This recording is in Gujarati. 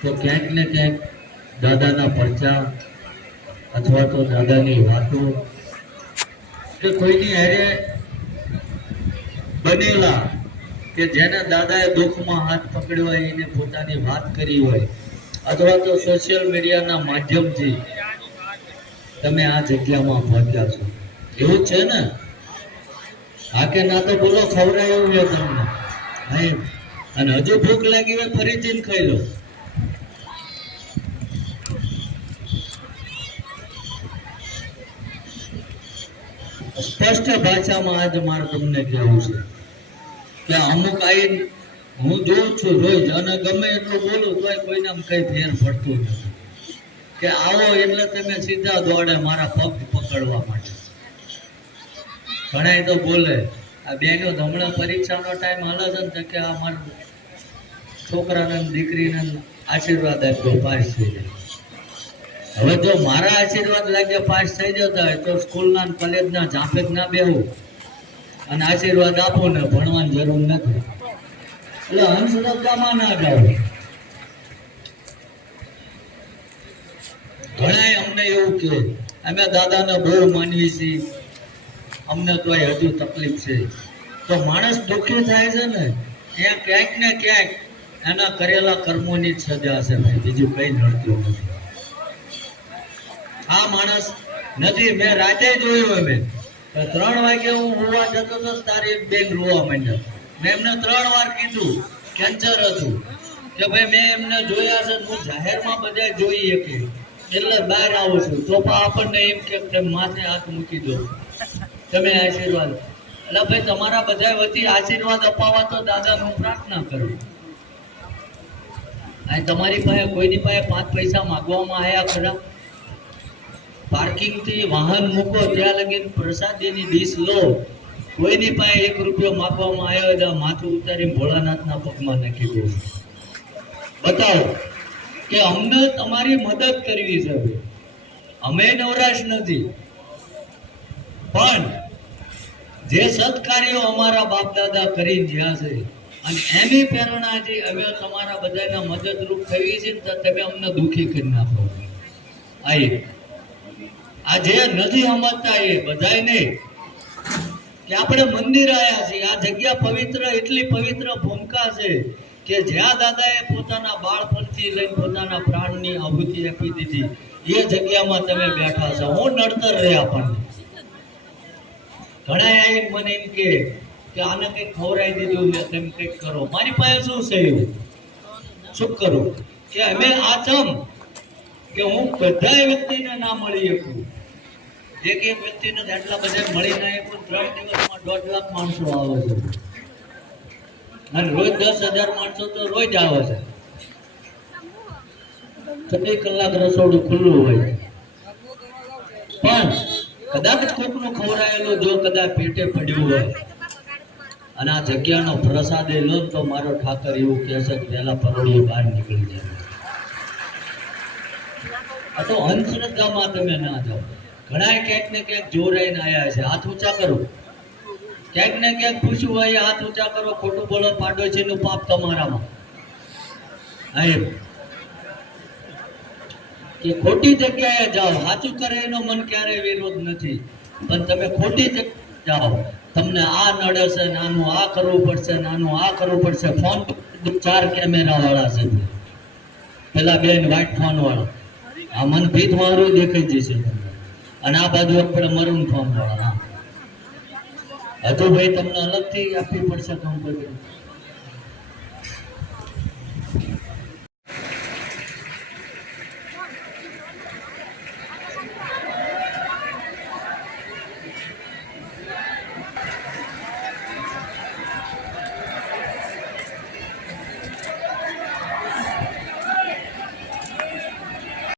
તો ક્યાંક ને ક્યાંક દાદાના પરચા અથવા તો દાદાની વાતો કે કોઈની હારે બનેલા કે જેને દાદાએ દુઃખમાં હાથ પકડ્યો હોય એને પોતાની વાત કરી હોય અથવા તો સોશિયલ મીડિયાના માધ્યમથી તમે આ જગ્યામાં પહોંચ્યા છો એવું છે ને? હા કે ના તો બોલો, ખવડાયું છે તમને. અને હજુ ભૂખ લાગી હોય ફરીથી ખાઈ લો. સ્પષ્ટ ભાષામાં આજ મારે તમને કહેવું છે કે અમુક આઈને હું જોઉં છું રોજ, અને ગમે એટલું બોલું તોય કોઈને કઈ ફેર પડતું નથી કે આવો એટલે તમે સીધા દોડે મારા પગ પકડવા માટે. ઘણા તો બોલે આ બેનો હમણાં પરીક્ષાનો ટાઈમ હાલે છે ને કે અમારા છોકરાને દીકરીને આશીર્વાદ આપ્યો પાસ થઈ જાય. હવે જો મારા આશીર્વાદ લાગે પાસ થઈ જતા હોય તો સ્કૂલના કોલેજના ઝાંપેક ના બેહું અને આશીર્વાદ આપો ને ભણવાની જરૂર નથી. એટલે અંધશ્રદ્ધામાં ના જાઓ. ઘણા અમને એવું કે અમે દાદાને બહુ માનવી છીએ, અમને તો હજુ તકલીફ છે. તો માણસ દુઃખી થાય છે ને એ ક્યાંક ને ક્યાંક એના કરેલા કર્મોની જ સજા છે ભાઈ, બીજું કઈ નડતું નથી. આ માણસ નથી. મેં રાતે જોયું મેં 3 વાગે હું હોવા જતો હતો તારે એક બેન રોવા માંડ્યા. મેં એમને 3 વાર કીધું કેન્સર હતું કે ભાઈ મેં એમને જોયા છે, હું જાહેરમાં બધા જોઈએ કે એટલે બહાર આવું છું તો પણ આપણને એમ કે માથે હાથ મૂકી દો તમે આશીર્વાદ. એટલે ભાઈ તમારા બધા વતી આશીર્વાદ અપાવવા તો દાદાનું પ્રાર્થના કરું. આ તમારી પાસે કોઈની પાસે 5 પૈસા માંગવામાં આવ્યા ખરા? પાર્કિંગ થી વાહન મૂકો ત્યાં લગી પ્રસાદીની ડીશ લો, કોઈની પાસે 1 રૂપિયો માંગવામાં આવ્યો તો માથું ઉતારી ભોળાનાથના પગમાં નાખી દો. બતાવો કે અમને તમારી મદદ કરવી છે. અમે નવરાશ નથી, પણ જે સત્કાર્યો અમારા બાપ દાદા કરી જ્યાં છે અને એની પ્રેરણાથી અમે તમારા બધાના મદદરૂપ થઈએ છીએ તો તમે અમને દુઃખી કરી નાખો. આ જે નથી સમજતા એ બધાય નહીં કે આપણે મંદિર આવ્યા છીએ. આ જગ્યા પવિત્ર, એટલી પવિત્ર ભૂમિકા છે કે જ્યાં દાદાએ પોતાના બાળપણથી લઈને પોતાના પ્રાણની આહુતિ આપી દીધી એ જગ્યામાં તમે બેઠા છો. હું નડતર રહ્યા આપણને ઘણા આવીને મને એમ કે આને કંઈક ખવડાવી દીધું ને તેમ કંઈક કરો. મારી પાસે શું છે એવું શું કરું કે અમે આ ચમ કે હું બધા વ્યક્તિને ના મળી શકું. એક વ્યક્તિને આટલા બધા મળી ના શકું. 3 દિવસમાં 1.5 લાખ માણસો આવે છે અને રોજ 10,000 માણસો તો રોજ આવે છે. 24 કલાક રસોડું ખુલ્લું હોય, પણ કદાચ કોકનું ખવડાયેલું જો કદાચ પેટે પડ્યું હોય અને આ જગ્યાનો પ્રસાદ એ લો તો મારો ઠાકર એવું કહે છે કે પહેલા પરોળીએ બહાર નીકળી જાય. આ તો અંધશ્રદ્ધામાં તમે ના જાઓ. ઘણા ક્યાંક ને ક્યાંક જોરાઈને આવ્યા છે. હાથ ઊંચા કરો. ક્યાંક ને ક્યાંક પૂછ્યું હોય હાથ ઊંચા કરો. ખોટું બોલો પાડોશીનું પાપ તમારામાં. કે ખોટી જગ્યાએ જાઓ. સાચું કરે એનો મન ક્યારેય વિરોધ નથી, પણ તમે ખોટી જગ્યાએ જાઓ. તમને આ નડે છે, નાનું આ કરવું પડશે, નાનું આ કરવું પડશે. ફોન 4 કેમેરા વાળા છે, પેલા બેન વ્હાઈટ ફોન વાળા, આ મન ભીત મારું દેખાઈ જશે, અને આ બાજુ આપણે મરૂન ફોન વાળા. હજુ ભાઈ તમને અલગથી આપવી પડશે કમ્પ્યુટર.